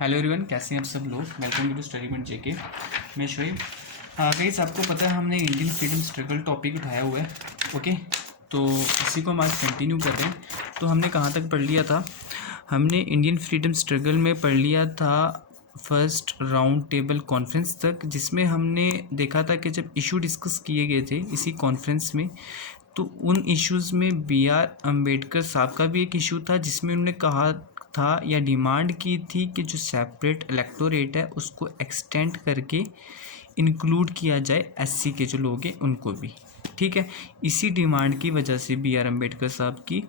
Hello everyone, कैसे हैं आप सब लोग। वेलकम टू स्टडी पॉइंट जेके। मैं शोएब। गाइस, आपको पता है हमने इंडियन फ्रीडम स्ट्रगल टॉपिक उठाया हुआ है। ओके, तो इसी को हम आज कंटिन्यू कर रहे हैं। तो हमने कहाँ तक पढ़ लिया था? हमने इंडियन फ्रीडम स्ट्रगल में पढ़ लिया था फर्स्ट राउंड टेबल कॉन्फ्रेंस तक, जिसमें हमने देखा था कि जब इशू डिस्कस किए गए थे इसी कॉन्फ्रेंस में, तो उन इश्यूज़ में बी आर अम्बेडकर साहब का भी एक इशू था, जिसमें उन्होंने कहा था या डिमांड की थी कि जो सेपरेट इलेक्टोरेट है उसको एक्सटेंड करके इंक्लूड किया जाए एससी के जो लोग हैं उनको भी। ठीक है, इसी डिमांड की वजह से बी आर अम्बेडकर साहब की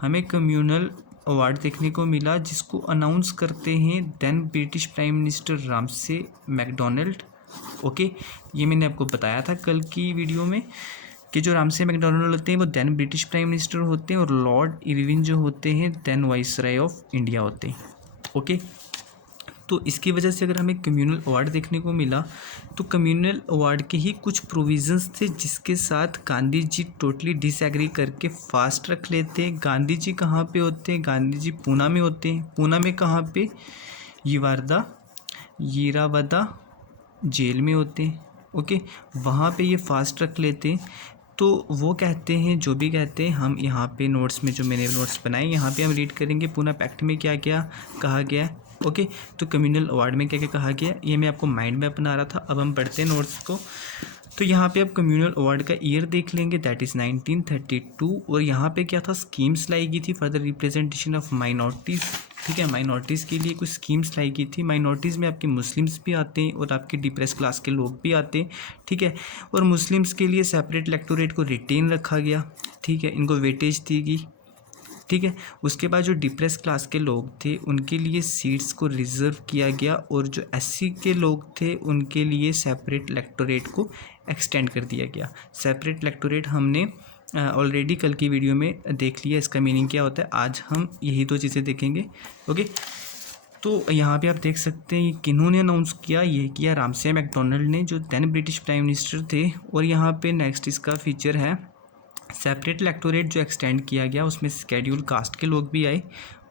हमें कम्युनल अवार्ड देखने को मिला, जिसको अनाउंस करते हैं then British prime minister Ramsay MacDonald. Okay, ये मैंने आपको बताया था कल की वीडियो में कि जो रामसे मैकडोनल्ड होते हैं वो देन ब्रिटिश प्राइम मिनिस्टर होते हैं, और लॉर्ड इरविन जो होते हैं देन वाइसराय ऑफ इंडिया होते हैं। ओके, तो इसकी वजह से अगर हमें कम्युनल अवार्ड देखने को मिला, तो कम्युनल अवार्ड के ही कुछ प्रोविजंस थे जिसके साथ गांधी जी टोटली डिसएग्री करके फास्ट रख लेते हैं। गांधी जी कहाँ पे होते हैं? गांधी जी पूना में होते हैं। पूना में कहाँ पे? यीरावदा जेल में होते हैं। ओके, वहाँ पे ये फास्ट रख लेते हैं। तो वो कहते हैं, जो भी कहते हैं, हम यहाँ पे नोट्स में जो मैंने नोट्स बनाए यहाँ पे हम रीड करेंगे पूना पैक्ट में क्या क्या कहा गया है। ओके, तो कम्युनल अवार्ड में क्या क्या कहा गया, ये मैं आपको माइंड मैप बना रहा था। अब हम पढ़ते हैं नोट्स को। तो यहाँ पे आप कम्युनल अवार्ड का ईयर देख लेंगे, दैट इज़ 1932। और यहाँ पे क्या था, स्कीम्स लाई गई थी for the representation of minorities. ठीक है, माइनॉरिटीज़ के लिए कुछ स्कीम्स लाई गई थी। माइनॉरिटीज़ में आपके मुस्लिम्स भी आते हैं और आपके डिप्रेस क्लास के लोग भी आते हैं। ठीक है, और मुस्लिम्स के लिए सेपरेट इलेक्टोरेट को रिटेन रखा गया। ठीक है, इनको वेटेज दी गई। ठीक है, उसके बाद जो डिप्रेस क्लास के लोग थे उनके लिए सीट्स को रिज़र्व किया गया, और जो एससी के लोग थे उनके लिए सेपरेट इलेक्टोरेट को एक्सटेंड कर दिया गया। सेपरेट इलेक्टोरेट हमने ऑलरेडी कल की वीडियो में देख लिया, इसका मीनिंग क्या होता है। आज हम यही दो चीज़ें देखेंगे। ओके, तो यहाँ पे आप देख सकते हैं ये किन्होंने अनाउंस किया, ये किया रामसे मैकडोनल्ड ने, जो देन ब्रिटिश प्राइम मिनिस्टर थे। और यहाँ पे नेक्स्ट इसका फीचर है सेपरेट इलेक्टोरेट जो एक्सटेंड किया गया, उसमें स्केड्यूल कास्ट के लोग भी आए।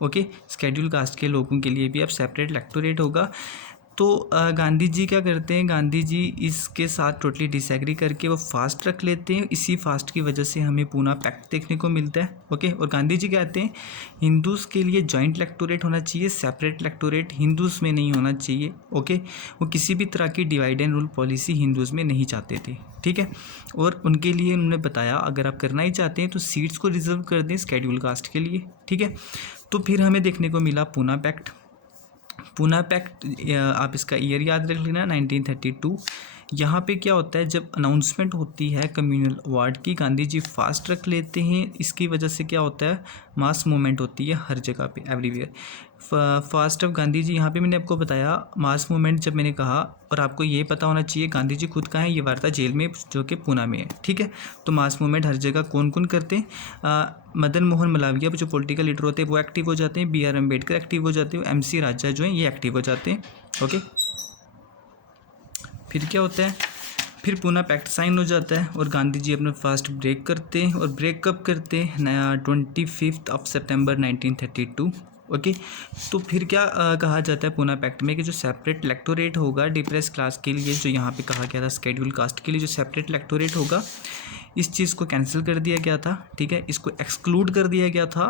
ओके, स्केड्यूल कास्ट के लोगों के लिए भी अब सेपरेट इलेक्टोरेट होगा। तो गांधी जी क्या करते हैं, गांधी जी इसके साथ टोटली डिसएग्री करके वो फास्ट रख लेते हैं। इसी फास्ट की वजह से हमें पूना पैक्ट देखने को मिलता है। ओके, और गांधी जी कहते हैं हिंदूज़ के लिए जॉइंट इलेक्टोरेट होना चाहिए, सेपरेट इलेक्टोरेट हिंदूज़ में नहीं होना चाहिए। ओके, वो किसी भी तरह की divide and rule policy Hindus में नहीं चाहते थे। ठीक है, और उनके लिए उन्होंने बताया अगर आप करना ही चाहते हैं तो सीट्स को रिजर्व कर दें स्केड्यूल कास्ट के लिए। ठीक है, तो फिर हमें देखने को मिला पूना पैक्ट। पूना पैक्ट आप इसका ईयर याद रख लेना, 1932। यहाँ पे क्या होता है, जब अनाउंसमेंट होती है कम्युनल अवार्ड की, गांधी जी फास्ट रख लेते हैं। इसकी वजह से क्या होता है, मास मूवमेंट होती है हर जगह पे, everywhere. Fast of Gandhi ji, यहाँ पे मैंने आपको बताया मास मूवमेंट जब मैंने कहा, और आपको ये पता होना चाहिए गांधी जी खुद कहाँ है, ये वार्ता जेल में जो कि पूना में है। ठीक है, तो मास मूवमेंट हर जगह कौन कौन करते हैं, मदन मोहन मालवीय जो पॉलिटिकल लीडर होते हैं वो एक्टिव हो जाते हैं, बी आर अम्बेडकर एक्टिव हो जाते हैं, MC राजा जो हैं ये एक्टिव हो जाते हैं। ओके, फिर क्या होता है, फिर पूना पैक्ट साइन हो जाता है और गांधी जी अपना फास्ट ब्रेक करते हैं। और ब्रेक कब करते हैं, नया 25 सितंबर 1932। ओके, तो फिर क्या कहा जाता है पूना पैक्ट में कि जो सेपरेट इलेक्टोरेट होगा डिप्रेस क्लास के लिए, जो यहाँ पे कहा गया था स्केड्यूल कास्ट के लिए जो सेपरेट इलेक्टोरेट होगा, इस चीज़ को कैंसिल कर दिया गया था। ठीक है, इसको एक्सक्लूड कर दिया गया था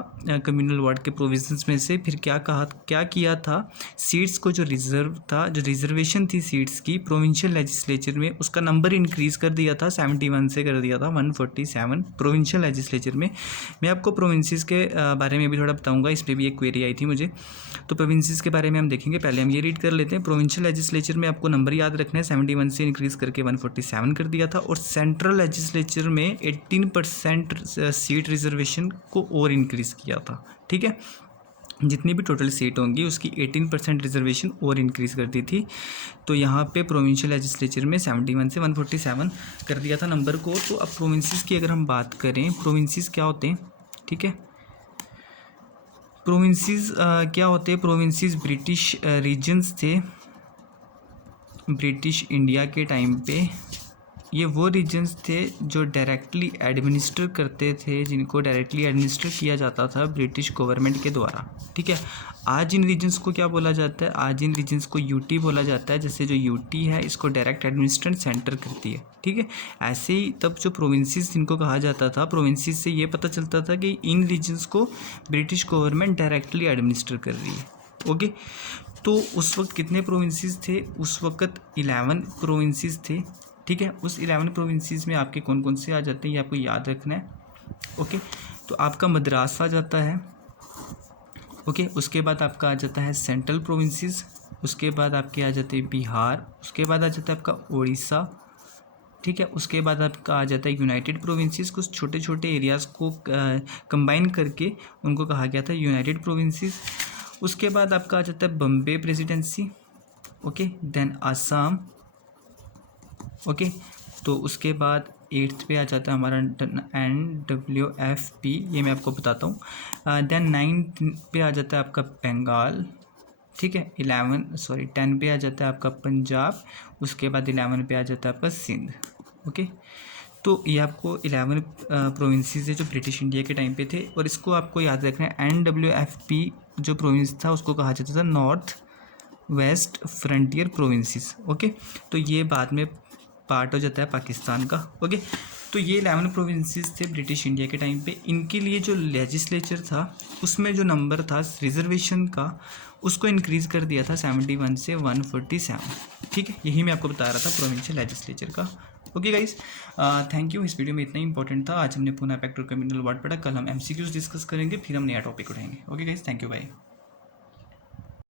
कम्युनल अवार्ड के प्रोविजंस में से। फिर क्या किया था, सीट्स को जो रिजर्व था, जो रिजर्वेशन थी सीट्स की प्रोविंशियल लेजिस्लेचर में, उसका नंबर इंक्रीज़ कर दिया था, 71 से कर दिया था 147 प्रोविंशियल लेजिस्लेचर में। मैं आपको प्रोविंसेस के बारे में भी थोड़ा बताऊँगा, इस पर भी एक क्वेरी आई थी मुझे, तो प्रोविंसेस के बारे में हम देखेंगे। पहले हम ये रीड कर लेते हैं। प्रोविंशियल लेजिस्लेचर में आपको नंबर याद रखना है, 71 से इंक्रीज़ करके 147 कर दिया था। और सेंट्रल लेजिस्लेचर में 18% सीट रिजर्वेशन को और इंक्रीज़ किया था। ठीक है, जितनी भी टोटल सीट होंगी उसकी 18% रिजर्वेशन और इंक्रीज़ कर दी थी। तो यहाँ पे प्रोविंशियल लेजिस्लेचर में 71 से 147 कर दिया था नंबर को। तो अब प्रोविंसेस की अगर हम बात करें, प्रोविंसेस क्या होते हैं, ठीक है, प्रोविंसेस क्या होते हैं, प्रोविंसेस ब्रिटिश रीजन्स थे ब्रिटिश इंडिया के टाइम पे। ये वो रीजन्स थे जो डायरेक्टली एडमिनिस्टर करते थे, जिनको डायरेक्टली एडमिनिस्टर किया जाता था ब्रिटिश गवर्नमेंट के द्वारा। ठीक है, आज इन रीजन्स को क्या बोला जाता है? आज इन रीजन्स को यूटी बोला जाता है। जैसे जो यूटी है इसको डायरेक्ट एडमिनिस्ट्रेशन सेंटर करती है। ठीक है, ऐसे ही तब जो प्रोविंसेस जिनको कहा जाता था, प्रोविंसेस से ये पता चलता था कि इन रीजन्स को ब्रिटिश गवर्नमेंट डायरेक्टली एडमिनिस्टर कर रही है। ओके, तो उस वक्त कितने प्रोविंसेस थे? उस वक्त 11 प्रोविंसेस थे। ठीक है, उस 11 प्रोविंसेस में आपके कौन कौन से आ जाते हैं ये आपको याद रखना है। ओके, तो आपका मद्रास आ जाता है। ओके, उसके बाद आपका आ जाता है सेंट्रल प्रोविंसेस, उसके बाद आपके आ जाते हैं बिहार, उसके बाद आ जाता है आपका उड़ीसा। ठीक है, उसके बाद आपका आ जाता है यूनाइटेड प्रोविंसेस। कुछ छोटे छोटे एरियाज़ को कंबाइन करके उनको कहा गया था यूनाइटेड प्रोविंसेस। उसके बाद आपका आ जाता है Bombay presidency. Okay, then Assam. Okay, तो उसके बाद 8th पे आ जाता है हमारा NWFP, ये मैं आपको बताता हूँ। देन 9th पे आ जाता है आपका बंगाल। ठीक है, 10 पे आ जाता है आपका पंजाब। उसके बाद 11 पे आ जाता है आपका सिंध। ओके, तो ये आपको 11 प्रोविंसेस है जो ब्रिटिश इंडिया के टाइम पे थे, और इसको आपको याद रखना है। NWFP जो प्रोविंस था उसको कहा जाता था north west frontier provinces. Okay, तो ये बाद में पार्ट हो जाता है पाकिस्तान का। ओके, तो ये 11 प्रोविंसेस थे ब्रिटिश इंडिया के टाइम पे। इनके लिए जो लेजिस्लेचर था उसमें जो नंबर था रिजर्वेशन का उसको इंक्रीज़ कर दिया था 71 से 147। ठीक है, यही मैं आपको बता रहा था प्रोविंशियल लेजिस्लेचर का। Okay guys, thank you. इस वीडियो में इतना ही इंपॉर्टेंट था। आज हमने पूना पैक्ट और कम्युनल वार्ड पढ़ा। कल हम MCQs डिस्कस करेंगे, फिर हम नया टॉपिक उठाएंगे। Okay guys, thank you, bye.